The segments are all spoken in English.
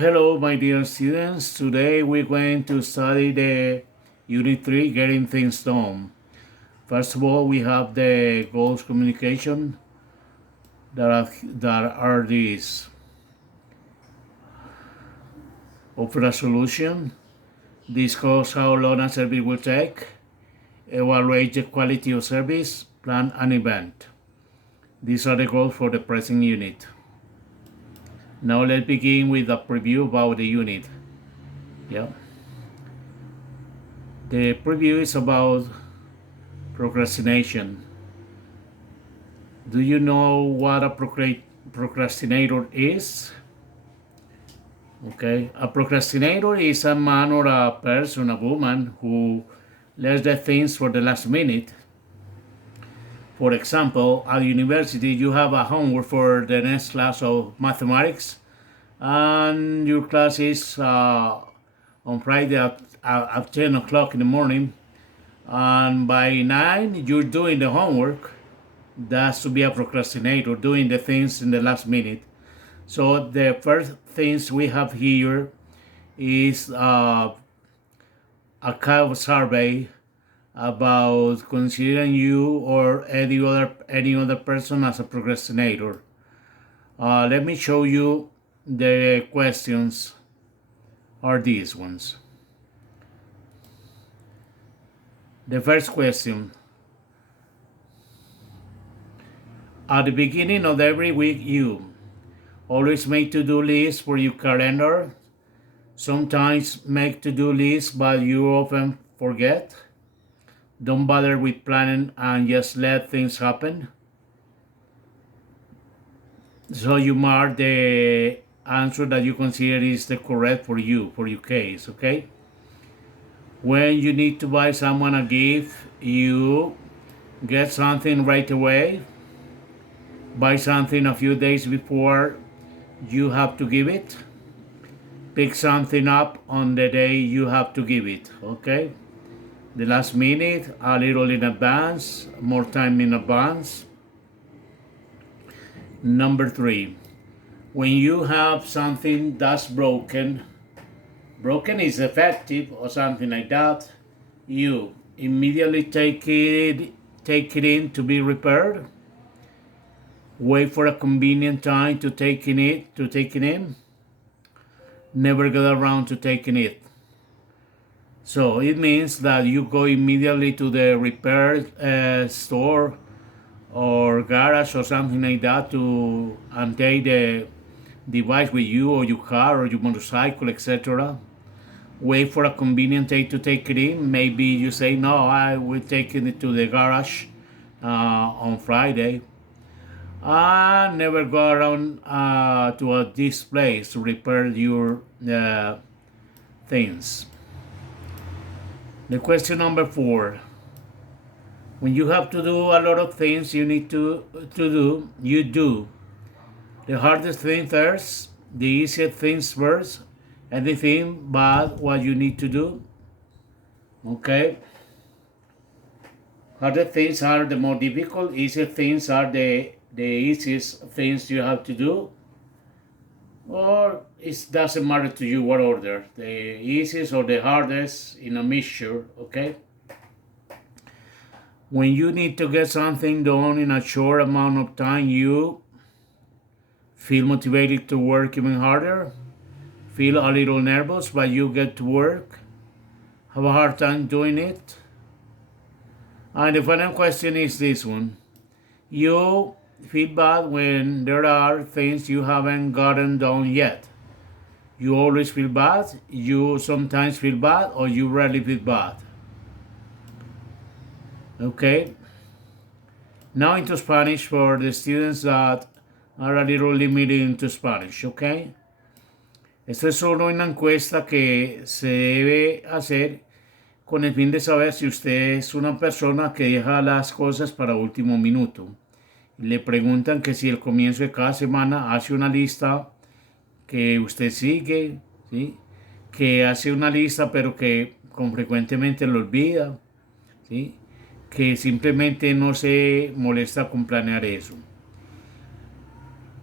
Hello, my dear students. Today we're going to study the Unit 3, Getting Things Done. First of all, we have the goals communication that are these. Offer a solution, discuss how long a service will take, evaluate the quality of service, plan an event. These are the goals for the present unit. Now let's begin with a preview about the unit. Yeah. The preview is about procrastination. Do you know what a procrastinator is? Okay, a procrastinator is a man or a person, a woman who leaves the things for the last minute. For example, at university, you have a homework for the next class of mathematics, and your class is on Friday at 10 o'clock in the morning, and by 9, you're doing the homework. That's to be a procrastinator, doing the things in the last minute. So the first things we have here is a kind of survey about considering you or any other person as a procrastinator. Let me show you the questions are these ones. The first question: at the beginning of every week, you always make to-do lists for your calendar. Sometimes make to-do lists, but you often forget. Don't bother with planning and just let things happen. So you mark the answer that you consider is the correct for you, for your case, okay? When you need to buy someone a gift, you get something right away. Buy something a few days before you have to give it. Pick something up on the day you have to give it, okay? The last minute, a little in advance, more time in advance. Number 3, when you have something that's broken is defective or something like that, you immediately take it in to be repaired. Wait for a convenient time to taking it in. Never get around to taking it. So it means that you go immediately to the repair store or garage or something like that and take the device with you, or your car or your motorcycle, etc. Wait for a convenient day to take it in. Maybe you say, no, I will take it to the garage on Friday. Never go around to this place to repair your things. The question number 4. When you have to do a lot of things you need to do, you do. The hardest thing first, the easiest things first, anything but what you need to do. Okay? Harder things are the more difficult, easier things are the easiest things you have to do. Or it doesn't matter to you what order, the easiest or the hardest in a mixture, okay? When you need to get something done in a short amount of time, you feel motivated to work even harder, feel a little nervous, but you get to work, have a hard time doing it. And the final question is this one. You feel bad when there are things you haven't gotten done yet. You always feel bad, you sometimes feel bad, or you rarely feel bad. Okay? Now into Spanish for the students that are a little limited into Spanish, okay? Esto es solo una encuesta que se debe hacer con el fin de saber si usted es una persona que deja las cosas para último minuto. Le preguntan que si al comienzo de cada semana hace una lista que usted sigue, ¿sí? Que hace una lista pero que frecuentemente lo olvida, ¿sí? Que simplemente no se molesta con planear eso.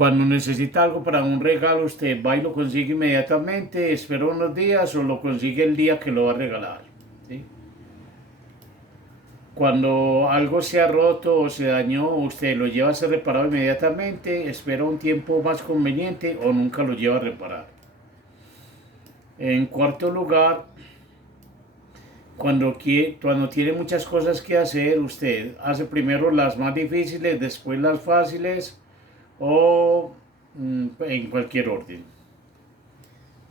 Cuando necesita algo para un regalo, usted va y lo consigue inmediatamente, espera unos días o lo consigue el día que lo va a regalar. ¿Sí? Cuando algo se ha roto o se dañó, usted lo lleva a ser reparado inmediatamente, espera un tiempo más conveniente o nunca lo lleva a reparar. En cuarto lugar, cuando tiene muchas cosas que hacer, usted hace primero las más difíciles, después las fáciles o en cualquier orden.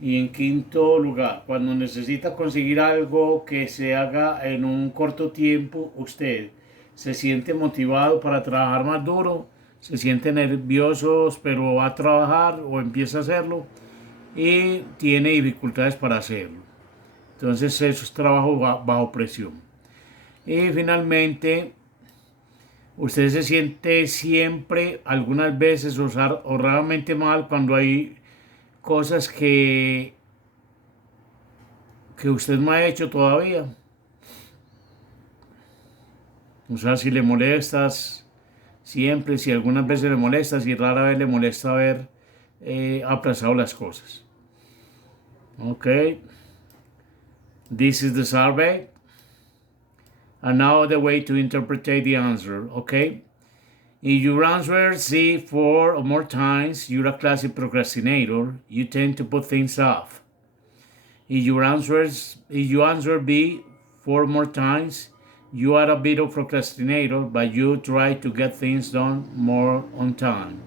Y en quinto lugar, cuando necesita conseguir algo que se haga en un corto tiempo, usted se siente motivado para trabajar más duro, se siente nervioso, pero va a trabajar o empieza a hacerlo y tiene dificultades para hacerlo. Entonces eso es trabajo bajo presión. Y finalmente, usted se siente siempre, algunas veces o raramente mal cuando hay cosas que usted no ha hecho todavía. O sea, si le molestas siempre, si algunas veces le molesta, si rara vez le molesta haber aplazado las cosas. Ok. This is the survey. And now the way to interpret the answer. Okay. If your answer C 4 or more times, you're a classic procrastinator. You tend to put things off. If you answer B 4 more times, you are a bit of procrastinator, but you try to get things done more on time.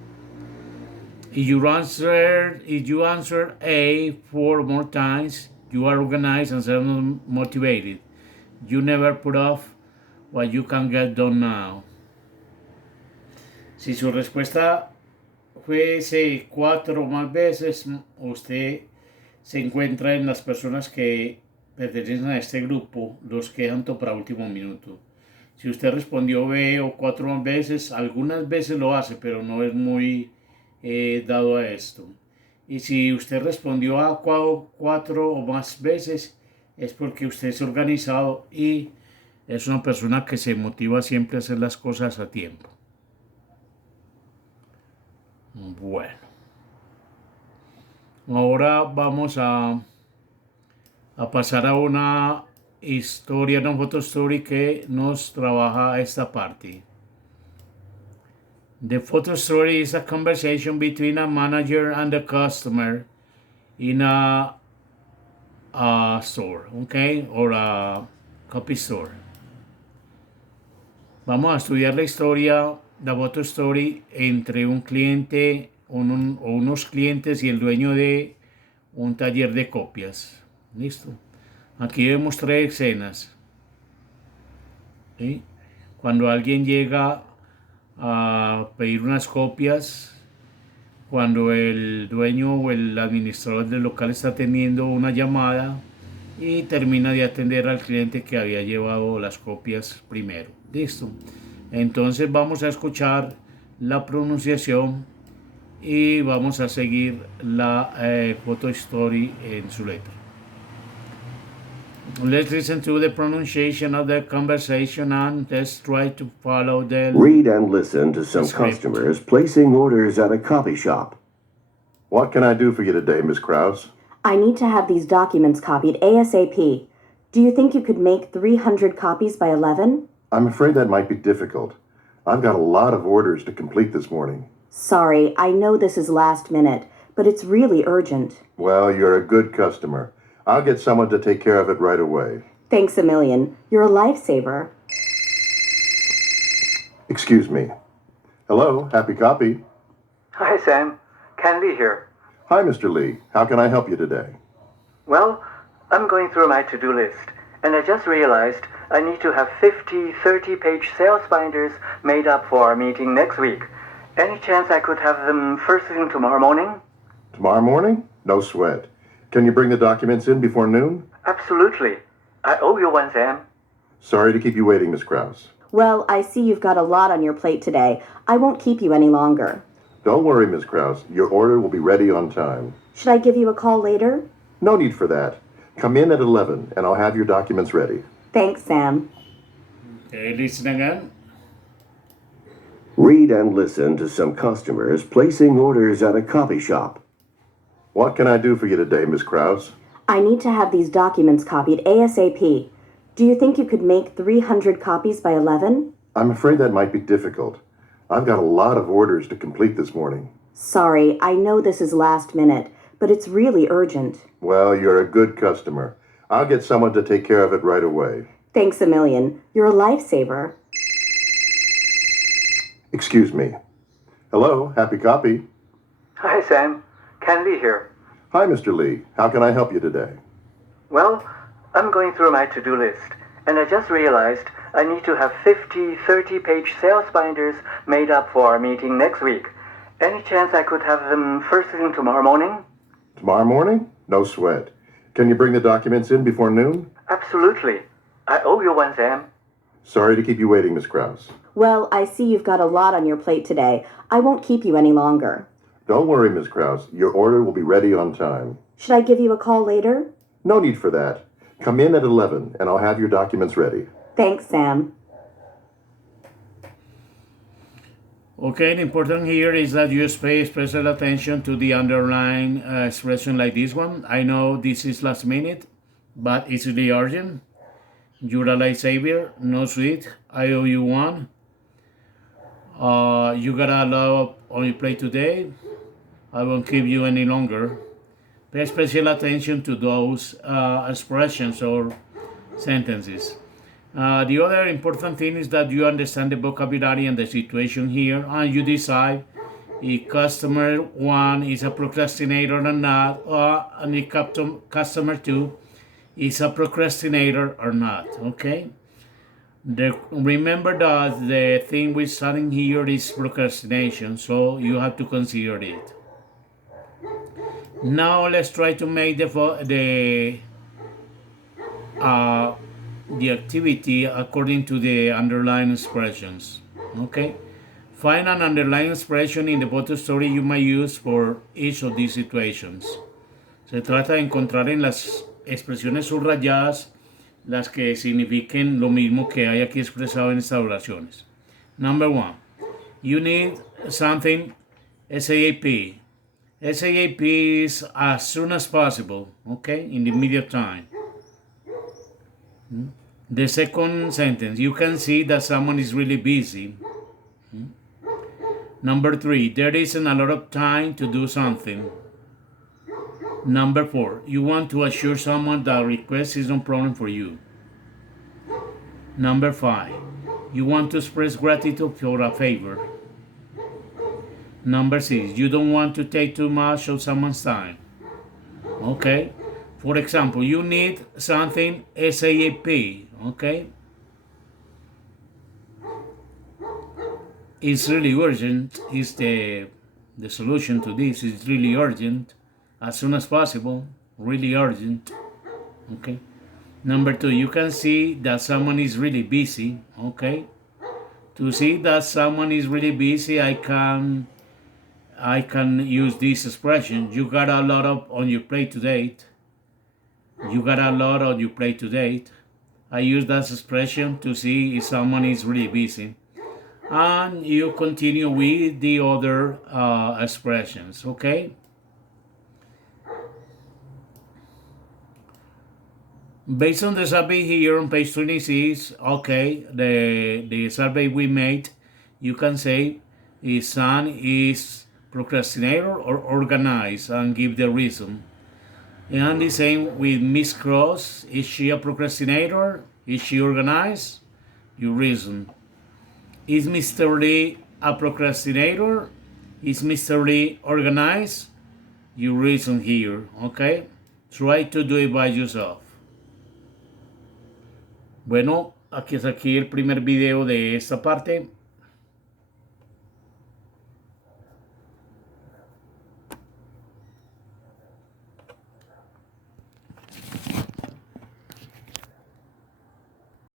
If you answer A 4 more times, you are organized and self-motivated. You never put off what you can get done now. Si su respuesta fuese 4 o más veces, usted se encuentra en las personas que pertenecen a este grupo, los que dejan todo para último minuto. Si usted respondió B o 4 más veces, algunas veces lo hace, pero no es muy dado a esto. Y si usted respondió a 4 o más veces, es porque usted es organizado y es una persona que se motiva siempre a hacer las cosas a tiempo. Bueno, ahora vamos a pasar a una historia, una photo story que nos trabaja esta parte. The photo story is a conversation between a manager and a customer in a store, okay, or a copy store. Vamos a estudiar la historia, la photo story, entre un cliente o unos clientes y el dueño de un taller de copias. Listo. Aquí vemos 3 escenas. ¿Sí? Cuando alguien llega a pedir unas copias, cuando el dueño o el administrador del local está teniendo una llamada y termina de atender al cliente que había llevado las copias primero. Listo. Entonces vamos a escuchar la pronunciación y vamos a seguir la photo story en su letra. Let's listen to the pronunciation of the conversation and let's try to follow the... Read and listen to some script. customers placing orders at a copy shop. What can I do for you today, Miss Krause? I need to have these documents copied ASAP. Do you think you could make 300 copies by 11? I'm afraid that might be difficult. I've got a lot of orders to complete this morning. Sorry, I know this is last minute, but it's really urgent. Well, you're a good customer. I'll get someone to take care of it right away. Thanks a million. You're a lifesaver. Excuse me. Hello, Happy Copy. Hi, Sam. Ken Lee here. Hi, Mr. Lee. How can I help you today? Well, I'm going through my to-do list, and I just realized I need to have 50 30-page sales binders made up for our meeting next week. Any chance I could have them first thing tomorrow morning? Tomorrow morning? No sweat. Can you bring the documents in before noon? Absolutely. I owe you one, Sam. Sorry to keep you waiting, Miss Krause. Well, I see you've got a lot on your plate today. I won't keep you any longer. Don't worry, Miss Krause. Your order will be ready on time. Should I give you a call later? No need for that. Come in at 11, and I'll have your documents ready. Thanks, Sam. Okay, listen again. Read and listen to some customers placing orders at a coffee shop. What can I do for you today, Miss Krause? I need to have these documents copied ASAP. Do you think you could make 300 copies by 11? I'm afraid that might be difficult. I've got a lot of orders to complete this morning. Sorry, I know this is last minute, but it's really urgent. Well, you're a good customer. I'll get someone to take care of it right away. Thanks a million. You're a lifesaver. Excuse me. Hello, happy copy. Hi, Sam. Ken Lee here. Hi, Mr. Lee. How can I help you today? Well, I'm going through my to-do list, and I just realized I need to have 50 30-page sales binders made up for our meeting next week. Any chance I could have them first thing tomorrow morning? Tomorrow morning? No sweat. Can you bring the documents in before noon? Absolutely. I owe you one, Sam. Sorry to keep you waiting, Miss Krause. Well, I see you've got a lot on your plate today. I won't keep you any longer. Don't worry, Miss Krause. Your order will be ready on time. Should I give you a call later? No need for that. Come in at 11, and I'll have your documents ready. Thanks, Sam. Okay, the important here is that you pay special attention to the underlying expression like this one. I know this is last minute, but it's really urgent. You're a lifesaver, no sweet. I owe you one. You got a lot on your plate today. I won't keep you any longer. Pay special attention to those expressions or sentences. The other important thing is that you understand the vocabulary and the situation here, and you decide if customer one is a procrastinator or not, and if customer two is a procrastinator or not. Okay. Remember that the thing we're studying here is procrastination, so you have to consider it. Now let's try to make the activity according to the underlying expressions. Okay. Find an underlying expression in the bottom story you might use for each of these situations. Se trata de encontrar en las expresiones subrayadas las que signifiquen lo mismo que hay aquí expresado en estas oraciones. Number one, you need something SAP. SAP is as soon as possible, okay, in the immediate time. The second sentence, you can see that someone is really busy. Number three, there isn't a lot of time to do something. Number four, you want to assure someone that request is no problem for you. Number five, you want to express gratitude for a favor. Number six, you don't want to take too much of someone's time. Okay? For example, you need something SAP. Okay? It's really urgent. Is the solution to this is really urgent. As soon as possible. Really urgent. Okay? Number two, you can see that someone is really busy. Okay? To see that someone is really busy, I can use this expression. You got a lot on your plate today. You got a lot on your plate today. I use that expression to see if someone is really busy. And you continue with the other expressions, okay? Based on the survey here on page 26, okay, the survey we made, you can say his son is procrastinator or organized and give the reason. And the same with Miss Cross. Is she a procrastinator? Is she organized? You reason. Is Mr. Lee a procrastinator? Is Mr. Lee organized? You reason here, okay? Try to do it by yourself. Bueno, aquí es el primer video de esta parte.